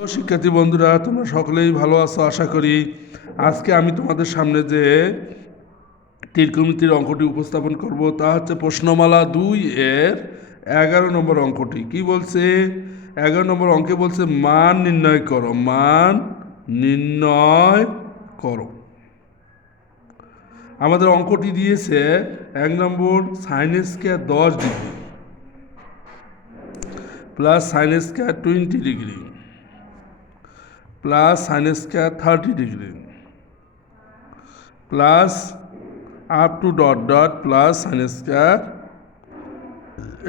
শিক্ষার্থী বন্ধুরা, তোমরা সকলেই ভালো আছো আশা করি। আজকে আমি তোমাদের সামনে যে ত্রিকোণমিতির অঙ্কটি উপস্থাপন করব তা হচ্ছে প্রশ্নমালা 2 এর 11 নম্বর অঙ্কটি। কি বলছে? 11 নম্বর অঙ্কে বলছে মান নির্ণয় করো, মান নির্ণয় করো। আমাদের অঙ্কটি দিয়েছে 1 number sine square 10 degree plus sine square 20 degree plus sine square 30 degree plus up to dot dot plus sine square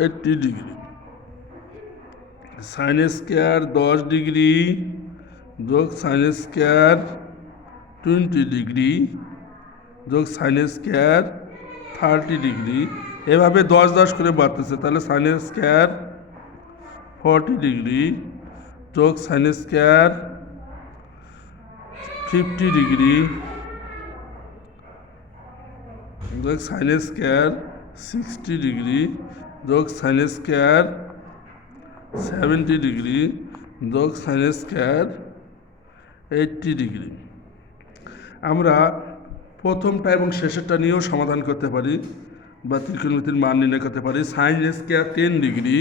80 degree. Sine square 10 degree যোগ সাইন স্কয়ার 20 ডিগ্রি যোগ সাইন স্কয়ার 30 ডিগ্রি, এভাবে 10 করে বাড়তেছে। তাহলে সাইন স্কয়ার 40 ডিগ্রি যোগ sine square 50 degree যোগ sine square 60 degree যোগ sine square 70 degree যোগ সাইন স্কয়ার 80 ডিগ্রি। আমরা প্রথমটা এবং শেষেরটা নিয়েও সমাধান করতে পারি বা ত্রিকোণমিতির মান নির্ণয় করতে পারি। সাইন স্কয়ার 10 ডিগ্রি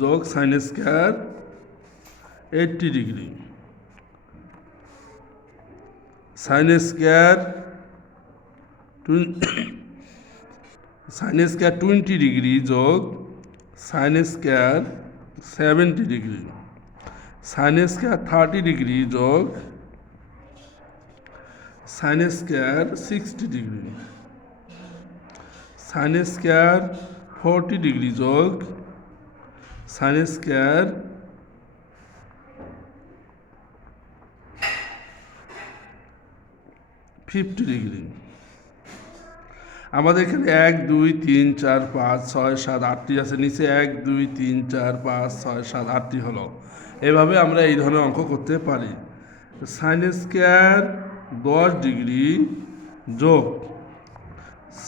যোগ sine square 80 degree, sine square 20 degree যোগ sine square 70 degree, sine square 30 degree যোগ sine square 60 degree, sine square 40 degree যোগ সাইন স্কয়ার 50 ডিগ্রি। আমাদের এখানে 1 2 3 4 5 6 7 8টি আছে, নিচে 1 2 3 4 5 6 7 8টি হলো। এভাবে আমরা এই ধরনের অঙ্ক করতে পারি। সাইন স্কয়ার 10 ডিগ্রি যোগ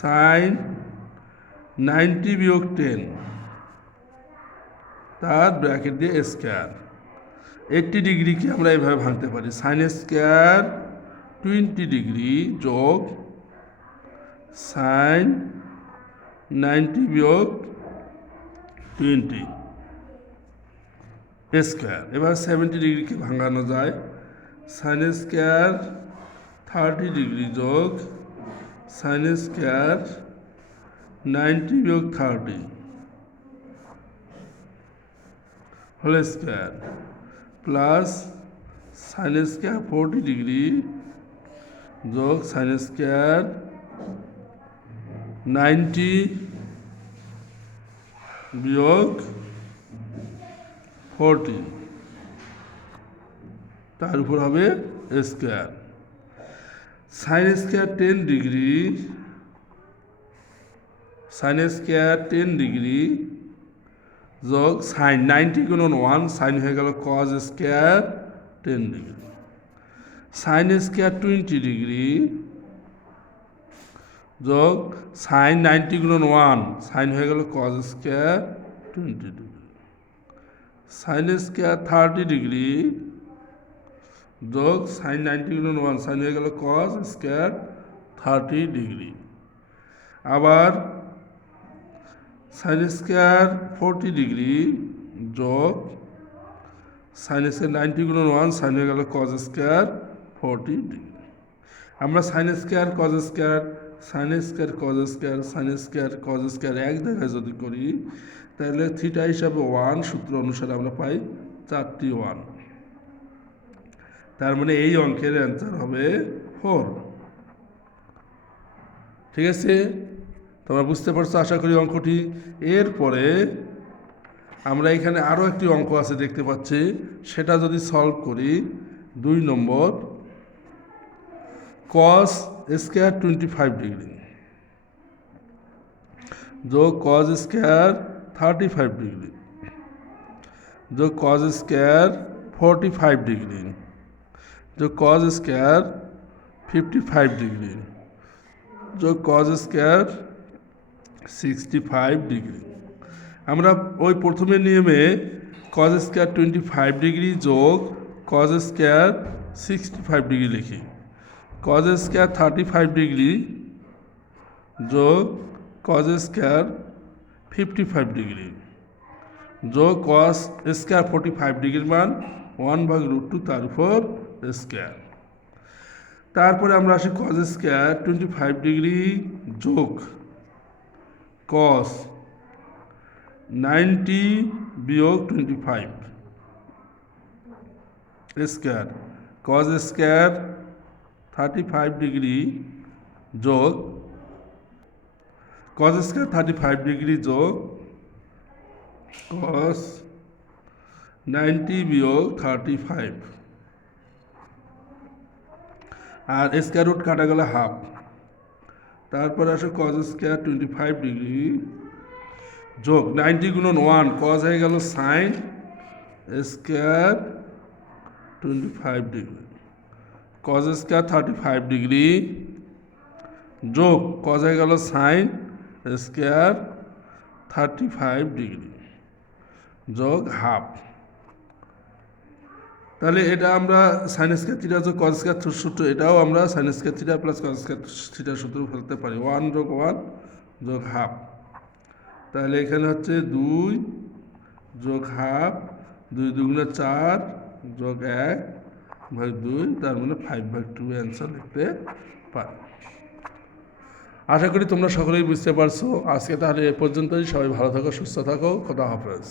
সাইন 90 বিয়োগ 10 তার ব্র্যাকেট দিয়ে স্কয়ার 80 ডিগ্রিকে আমরা এভাবে ভাঙতে পারি। সাইন স্কয়ার 20 ডিগ্রি যোগ সাইন 90 বিয়োগ 20 স্কয়ার। এবার 70 ডিগ্রিকে ভাঙানো যায়। সাইন স্কয়ার 30 ডিগ্রি যোগ সাইন স্কয়ার 90 বিয়োগ 30 whole square plus sine square 40 degree যোগ সাইন স্কয়ার 90 বিয়োগ 40, তার উপর হবে square. Sine square 10 degree, sine square 10 degree যোগ সাইন 90 গুণন 1, সাইন হয়ে গেল cos square 10 degree, sine square 20 degree যোগ সাইন 90 গুণন 1, সাইন হয়ে গেল cos square 20 degree, sine square 30 degree যোগ সাইন 90 গুণন 1, সাইন হয়ে গেল কজ স্কয়ার 30 ডিগ্রি। আবার সাইন স্কয়ার 40 ডিগ্রি যোগ সাইন স্কয়ার 90 গুণন 1, সাইন হয়ে গেল কজ স্কয়ার 40 ডিগ্রি। আমরা sine square cause square, sine square cause square, sine square cause square এক জায়গায় যদি করি তাহলে থিটা হিসাবে 1 সূত্র অনুসারে আমরা পাই 4টি 1। তার মানে এই অঙ্কের অ্যান্সার হবে 4। ঠিক আছে, তোমরা বুঝতে পারছো আশা করি অঙ্কটি। এরপরে আমরা এখানে আরও একটি অঙ্ক আছে দেখতে পাচ্ছি, সেটা যদি সলভ করি 2 নম্বর কস স্কয়ার 25 ডিগ্রি যোগ কজ স্কয়ার 35 ডিগ্রি যোগ কজ স্কয়ার 45 ডিগ্রি যোগ কজ স্কয়ার 55 ডিগ্রি যোগ কজ স্কয়ার 65 ডিগ্রি। আমরা ওই প্রথমে নিয়মে কজ স্কোয়ার 25 ডিগ্রি যোগ কজ স্কোয়ার 65 ডিগ্রি লিখি। কজ স্কোয়ার 35 ডিগ্রি যোগ কজ স্কোয়ার 55 ডিগ্রি যোগ কস স্কোয়ার 45 ডিগ্রির মান 1/√2 তার উপর স্কোয়ার। তারপরে আমরা আসি কজ স্কোয়ার 25 ডিগ্রি যোগ কস 90 বিয়োগ 25 স্কোয়ার। কজ স্কোয়ার 35 ডিগ্রি যোগ কজ স্কোয়ার 35 ডিগ্রি যোগ কস 90 বিয়োগ 35 আর স্কোয়ার রুট কাটা গেলে হাফ। তারপর আসে কজ স্কোয়ার 25 ডিগ্রি যোগ 90 গুণন 1 কজ হয়ে গেল sine square 25 degree cos square 35 degree যোগ কজ হয়ে গেল সাইন স্কোয়ার 35 ডিগ্রি যোগ হাফ। তাহলে এটা আমরা সাইন স্কোয়ার থিটা যোগ কজ স্কোয়ার সূত্র, এটাও আমরা sine square theta plus cos square থিটার সূত্র ফেলতে পারি। 1 যোগ 1 যোগ হাফ। তাহলে এখানে হচ্ছে 2 যোগ হাফ, 2 দুগুণে 4 যোগ 1/2, তার মানে 5/2 অ্যান্সার লিখতে পারি। আশা করি তোমরা সকলেই বুঝতে পারছো। আজকে তাহলে এ পর্যন্তই। সবাই ভালো থাকো, সুস্থ থাকো। খোদা হাফেজ।